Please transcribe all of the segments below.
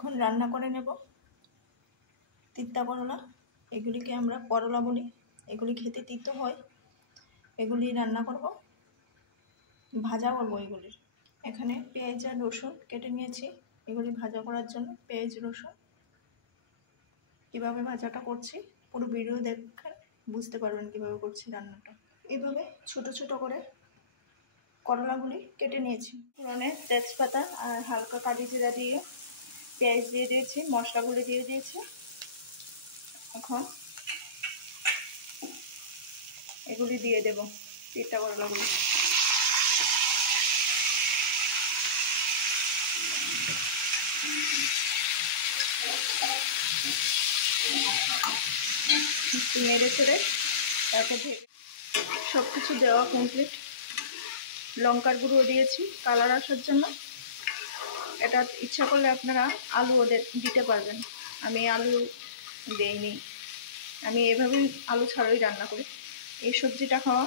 এখন রান্না করে নেব তিতা করলা। এগুলিকে আমরা করলা বলি, এগুলি খেতে তিতো হয়। এগুলি রান্না করব, ভাজা করব এগুলির। এখানে পেঁয়াজ আর রসুন কেটে নিয়েছি এগুলি ভাজা করার জন্য। পেঁয়াজ রসুন কীভাবে ভাজাটা করছি পুরো ভিডিও দেখেন, বুঝতে পারবেন কীভাবে করছি রান্নাটা। এইভাবে ছোট ছোট করে করলাগুলি কেটে নিয়েছি। ফোড়নে তেজপাতা আর হালকা কালি জিরা দিয়ে পেঁয়াজ দিয়ে দিয়েছি, মশলাগুলি দিয়ে দিয়েছি। এখন এগুলি দিয়ে দেব, তিতা করলাগুলি। একটু নেড়ে ছেড়ে তারপর সব কিছু দেওয়া কমপ্লিট। লঙ্কার গুঁড়ো দিয়েছি কালার আসার জন্য। এটা ইচ্ছা করলে আপনারা আলুও দিতে পারবেন, আমি আলু দেইনি, আমি এভাবেই আলু ছাড়াই রান্না করি। এই সবজিটা খাওয়া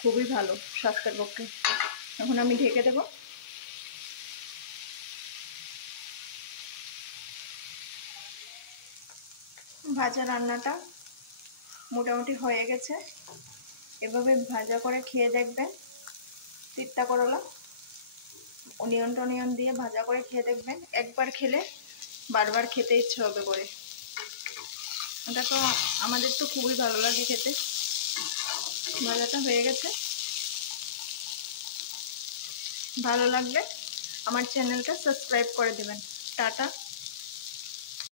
খুবই ভালো স্বাস্থ্যের পক্ষে। এখন আমি ঢেকে দেব। ভাজা রান্নাটা মোটামুটি হয়ে গেছে। এভাবে ভাজা করে খেয়ে দেখবেন তিতা করলা, অনিয়ন টনিয়ন দিয়ে ভাজা করে খেয়ে দেখবেন। একবার খেলে বারবার খেতে ইচ্ছে হবে করে। এটা তো আমাদের তো খুবই ভালো লাগে খেতে। ভাজাটা হয়ে গেছে। ভালো লাগলে আমার চ্যানেলটা সাবস্ক্রাইব করে দেবেন। টাটা।